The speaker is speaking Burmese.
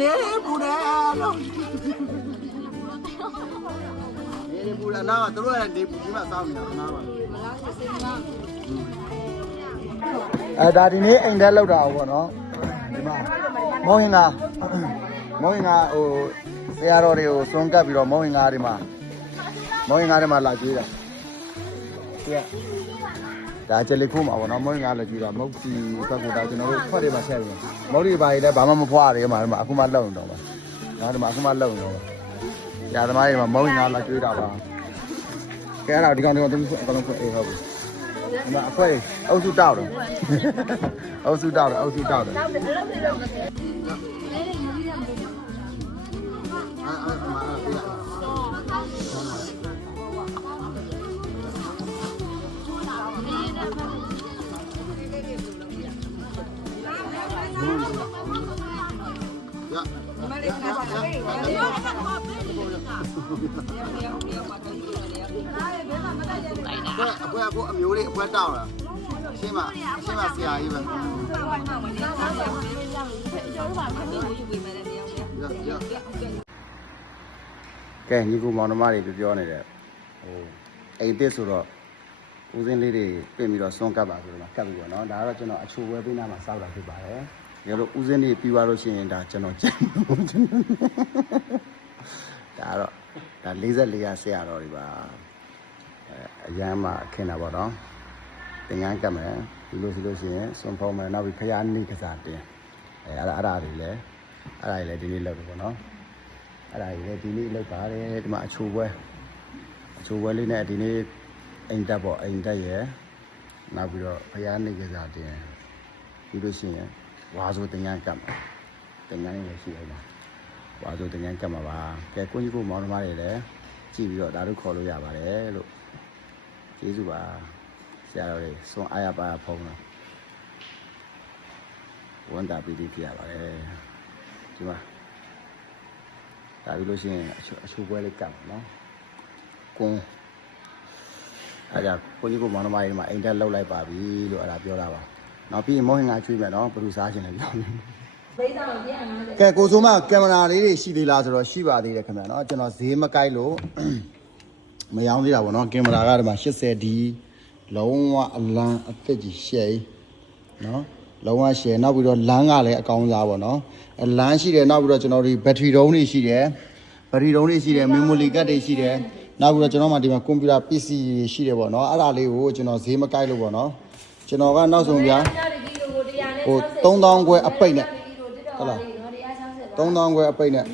နေပူတယ်လို့နေပူတယ်နားကတို့ရနေပူကြီးမှစောင်းနေတာနားပါအဲဒါဒီနေ့အိမ်ထဲလောက်တာပေါ့နော်ဒီမှာမောင်ဟင်ကမောင်ဟင်ကဟိုဆရာတော်တွေကိုစွန့်ကပ်ပြီးတော့မောင်ဟင်ကဒီမှာမောင်ဟင်ကဒီမှာလာကြွေးတာ ဒီကဒါကြလေခုမှာပေါ့နော်မောင်ဟင်ကလည်းကြွေးတာမုတ်စီဘက်ကဒါကျွန်တော်တို့ဖွက်တွေမှာဆက်ပြီးမုတ်တွေပါရင်လည်းဘာမှမဖွားရတယ်မှာဒီမှာအခုမှလောက်နေတော့ပါနော်ဒီမှာအခုမှလောက်နေတော့ပါညာသမားတွေမှာမောင်ဟင်ကလာကြွေးတာပါကဲအဲ့ဒါဒီကောင်ဒီကောင်သူအကောင်လုံးအေးဟုတ်ပြီဒီမှာအဖွဲအုပ်စုတောက်တယ်အုပ်စုတောက်တယ်အုပ်စုတောက်တယ် အဖွဲအဖွဲအမျိုးတွေအဖွဲတောက်တာအရှင်းမအရှင်းမဆရာကြီးပဲကဲညီကူမောင်နှမတွေပြောနေတယ်ဟိုအိမ်တစ်ဆိုတော့ဦးစင်းလေးတွေပြင်ပြီးတော့စွန့်ကပ်ပါဆိုတော့ကပ်ပြီးတော့เนาะဒါကတော့ကျွန်တော်အချိုဝဲပေးနာမှာစောက်တာဖြစ်ပါတယ် ဒီလိုဦးစင်းတွေပြီးသွားလို့ရှိရင်ဒါကျွန်တော်ကြိုက်ဒါကတော့ဒါ44ရာဆရာတော်တွေပါအဲအရန်မှခင်းတာပေါ့နော်တင်ငန်းကပ်မယ်ဒီလိုဆိုလို့ရှိရင်စွန့်ဖုံးမယ်နောက်ပြီးဖျားနေကစားတင်အဲအဲ့ဒါအဲ့ဒါတွေလည်းအဲ့ဒါတွေလည်းဒီနေ့လုပ်တယ်ပေါ့နော်အဲ့ဒါတွေလည်းဒီနေ့လုပ်ပါတယ်ဒီမှာအချိုဝဲအချိုဝဲလေးနဲ့ဒီနေ့အိမ်တက်ပေါ့အိမ်တက်ရယ်နောက်ပြီးတော့ဖျားနေကစားတင်ပြီးလို့ရှိရင် ဝါဆိုတင်ငန်းကပ်မယ်တင်ငန်းလည်းရှိလိုက်ပါ။ဘာလို့တင်ငန်းကတ်မှာပါ။ကဲကိုကြီးကိုမောင်နှမတွေလည်းကြည့်ပြီးတော့ဒါတို့ခေါ်လို့ရပါတယ်လို့ကျေးဇူးပါဆရာတော်တွေစွန်အားရပါဖုံးတော့ဝန်တာပီတိပြရပါတယ်ဒီမှာဒါပြီးလို့ရှိရင်အချိုအချိုပွဲလေးကတ်မှာနော်ကွန်းအဲ့ဒါကိုကြီးကိုမောင်နှမတွေမှာအိမ်တက်လောက်လိုက်ပါပြီလို့အဲ့ဒါပြောတာပါ နောက်ပြီးရင်မောဟင်ငါချွေးမယ်နော်ဘယ်သူစားရှင်လဲပြောနေကဲကိုစိုးမကင်မရာလေးတွေရှိသေးလားဆိုတော့ရှိပါသေးတယ်ခင်ဗျာနော်ကျွန်တော်ဈေးမကိုက်လို့မရောင်းသေးတာပေါ့နော်ကင်မရာကဒီမှာ 80D လုံးဝအလံအသက်ကြီးရှယ်နော်လုံးဝရှယ်နောက်ပြီးတော့လမ်းကလည်းအကောင်းစားပေါ့နော်အလမ်းရှိတယ်နောက်ပြီးတော့ကျွန်တော်ဒီဘက်ထရီတုံးတွေရှိတယ်ဘက်ထရီတုံးတွေရှိတယ် memory card တွေရှိတယ်နောက်ပြီးတော့ကျွန်တော်မှဒီမှာကွန်ပျူတာ PC တွေရှိတယ်ပေါ့နော်အဲ့ဒါလေးကိုကျွန်တော်ဈေးမကိုက်လို့ပေါ့နော် ကျွန်တော်ကနောက်ဆုံးဗျာဟို3000ခွဲအပိတ်နဲ့ဟုတ်လား3000ခွဲအပိတ်နဲ့